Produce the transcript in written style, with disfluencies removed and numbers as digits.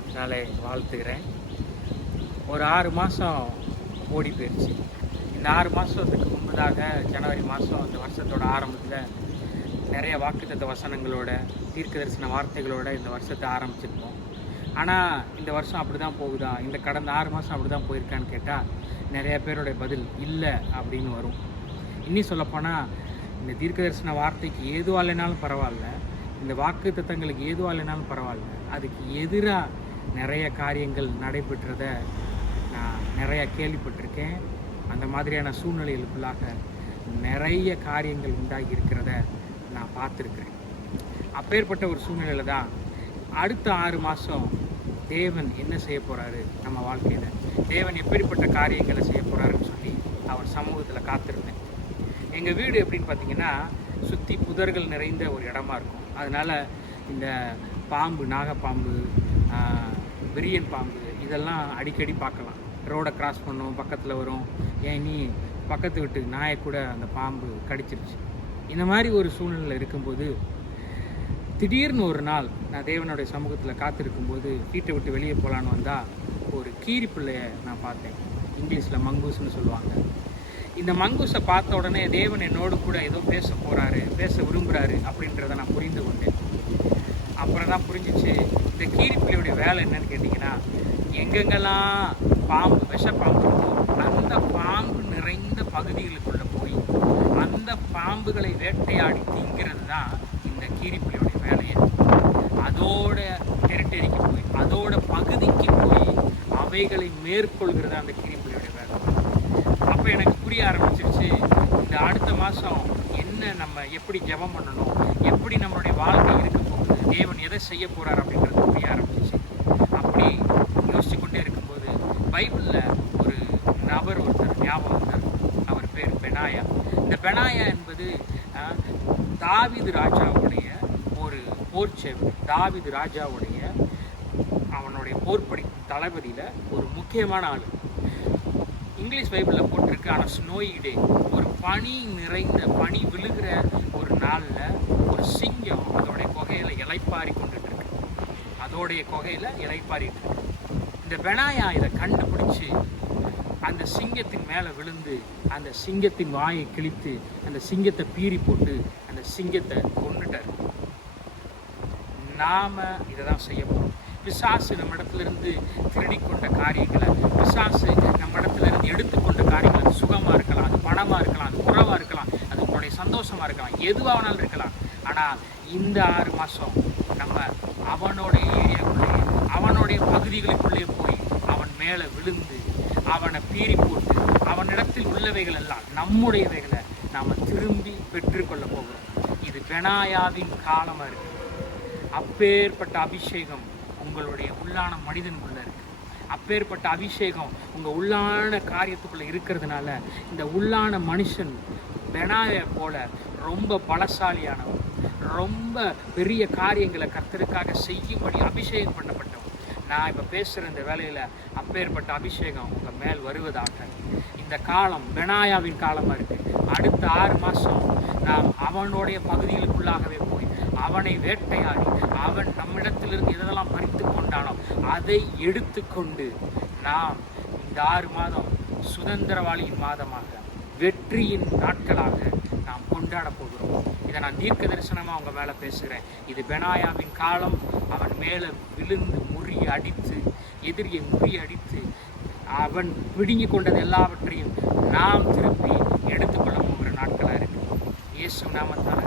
நாமத்தினாலே வாழ்த்துகிறேன். ஒரு 6 மாதம் ஓடி போயிடுச்சு. இந்த 6 மாதத்துக்கு முன்பதாக ஜனவரி மாதம் இந்த வருஷத்தோட ஆரம்பத்தில் நிறைய வாக்குத்தத்த வசனங்களோட தீர்க்க தரிசன வார்த்தைகளோட இந்த வருஷத்தை ஆரம்பிச்சிருப்போம். ஆனால் இந்த வருஷம் அப்படி தான் போகுதா, இந்த கடந்த 6 மாதம் அப்படி தான் போயிருக்கான்னு கேட்டால் நிறைய பேருடைய பதில் இல்லை அப்படின்னு வரும். இன்னும் சொல்லப்போனால் இந்த தீர்க்க தரிசன வார்த்தைக்கு ஏதுவாக இல்லைனாலும் பரவாயில்ல, இந்த வாக்கு தத்தங்களுக்கு ஏதுவாக இல்லைனாலும் பரவாயில்ல, அதுக்கு எதிராக நிறைய காரியங்கள் நடைபெற்றதை நான் நிறையா கேள்விப்பட்டிருக்கேன். அந்த மாதிரியான சூழ்நிலைகளுக்குள்ளாக நிறைய காரியங்கள் உண்டாகி இருக்கிறத நான் பார்த்துருக்குறேன். அப்பேற்பட்ட ஒரு சூழ்நிலையில் தான் அடுத்த 6 மாதம் தேவன் என்ன செய்ய போகிறாரு, நம்ம வாழ்க்கையில் தேவன் எப்படிப்பட்ட காரியங்களை செய்ய போகிறாருன்னு சொல்லி அவர் சமூகத்தில் காத்திருந்தேன். எங்கள் வீடு எப்படின்னு பார்த்தீங்கன்னா சுற்றி புதர்கள் நிறைந்த ஒரு இடமா இருக்கும். அதனால் இந்த பாம்பு, நாகப்பாம்பு, விரியன் பாம்பு இதெல்லாம் அடிக்கடி பார்க்கலாம். ரோடை கிராஸ் பண்ணோம், பக்கத்தில் வரும். ஏன் நீ பக்கத்து வீட்டு நாயை கூட அந்த பாம்பு கடிச்சிருச்சு. இந்த மாதிரி ஒரு சூழ்நிலை இருக்கும்போது திடீர்னு ஒரு நாள் நான் தேவனுடைய சமூகத்தில் காத்திருக்கும்போது வீட்டை விட்டு வெளியே போகலான்னு வந்தால் ஒரு கீரி பிள்ளையை நான் பார்த்தேன். இங்கிலீஷில் மங்கூஸ்ன்னு சொல்லுவாங்க. இந்த மங்கூஸை பார்த்த உடனே தேவன் என்னோடு கூட ஏதோ பேச விரும்புகிறாரு அப்படின்றத நான் புரிந்து கொண்டேன். அப்புறம் தான் புரிஞ்சிச்சு இந்த கீரிப்பிள்ளையுடைய வேலை என்னன்னு கேட்டிங்கன்னா, எங்கெங்கெல்லாம் பாம்பு, விஷப்பாம்பு இருக்கோ அந்த பாம்பு நிறைந்த பகுதிகளுக்குள்ளே போய் அந்த பாம்புகளை வேட்டையாடி திங்கிறது தான் இந்த கீரிப்பிள்ளையுடைய வேலையை. அதோட டெரிட்டரிக்கு போய் அதோட பகுதிக்கு போய் அவைகளை மேற்கொள்கிறது அந்த கீரிப்பிள்ளையுடைய வேலை. அப்போ எனக்கு புரிய ஆரம்பிச்சிருச்சு, இந்த அடுத்த மாதம் என்ன, நம்ம எப்படி ஜெபம் பண்ணணும், எப்படி நம்மளுடைய வாழ்க்கை இருக்க போகுது, தேவன் எதை செய்ய போகிறார் அப்படின்றது புரிய ஆரம்பிச்சிச்சு. அப்படி யோசிச்சு கொண்டே இருக்கும்போது பைபிளில் ஒரு நபர் ஒருத்தர் ஞாபகம் வந்தார். அவர் பேர் பெனாயா. இந்த பெனாயா என்பது தாவீது ராஜாவுடைய ஒரு போர்ச்சேவன். தாவீது ராஜாவுடைய அவனுடைய போர்ப்படை தளபதியில் ஒரு முக்கியமான ஆள். இங்கிலீஷ் பைபிளில் போட்டிருக்கு, ஆனால் ஸ்னோயி டே, ஒரு பனி நிறைந்த பனி விழுகிற ஒரு நாளில் ஒரு சிங்கம் அதோடைய குகையில் இளைப்பாரி கொண்டுட்டு இருக்கு. அதோடைய குகையில் இளைப்பாரிட்டு இருக்கு. இந்த பெனாயா இதை கண்டுபிடிச்சி அந்த சிங்கத்தின் மேலே விழுந்து அந்த சிங்கத்தின் வாயை கிழித்து அந்த சிங்கத்தை பீறி போட்டு அந்த சிங்கத்தை கொன்னுட்டார். நாம் இதை தான் செய்ய போகிறோம். பிசாசு நம்ம இடத்துலேருந்து திருடி கொண்ட காரியங்களை, பிசாசு நம்ம இடத்துலேருந்து எடுத்துக்கொண்ட காரியங்கள், அது சுகமாக இருக்கலாம், அது பணமாக இருக்கலாம், அது உறவாக இருக்கலாம், அது உங்களுடைய சந்தோஷமாக இருக்கலாம், எதுவாக வேணாலும் இருக்கலாம். ஆனால் இந்த 6 மாதம் நம்ம அவனுடைய ஏரியாவுக்குள்ளேயே அவனுடைய பகுதிகளுக்குள்ளே போய் அவன் மேலே விழுந்து அவனை பீறி போட்டு அவனிடத்தில் உள்ளவைகள் எல்லாம் நம்முடையவைகளை நாம் திரும்பி பெற்றுக்கொள்ள போகிறோம். இது பெனாயாவின் காலமாக இருக்குது. அப்பேற்பட்ட அபிஷேகம் உங்களுடைய உள்ளான மனிதனுக்குள்ள இருக்கு. அப்பேற்பட்ட அபிஷேகம் உங்கள் உள்ளான காரியத்துக்குள்ளே இருக்கிறதுனால இந்த உள்ளான மனுஷன் பெனாயா போல ரொம்ப பலசாலியானவன், ரொம்ப பெரிய காரியங்களை கர்த்தருக்காக செய்யும்படி அபிஷேகம் பண்ணப்பட்டவன். நான் இப்போ பேசுகிற இந்த வேலையில் அப்பேற்பட்ட அபிஷேகம் உங்கள் மேல் வருவதாக. இந்த காலம் பெனாயாவின் காலமாக இருக்குது. அடுத்த 6 மாதம் நாம் அவனுடைய பகுதிகளுக்குள்ளாகவே போய் அவனை வேட்டையாடி அவன் நம்மிடத்திலிருந்து எதெல்லாம் பறித்து கொண்டானோ அதை எடுத்துக்கொண்டு நாம் இந்த 6 மாதம் சுதந்திரவாளியின் மாதமாக, வெற்றியின் நாட்களாக நாம் கொண்டாட போகிறோம். இதை நான் தீர்க்க தரிசனமாக அவங்க மேலே பேசுகிறேன். இது பெனாயாவின் காலம். அவன் மேலே விழுந்து முறியடித்து, எதிரியை முறியடித்து அவன் பிடுங்கி கொண்டது எல்லாவற்றையும் நாம் திருப்பி எடுத்துக்கொள்ள போகிற நாட்களாக இருக்குது. இயேசு நாமத்தால்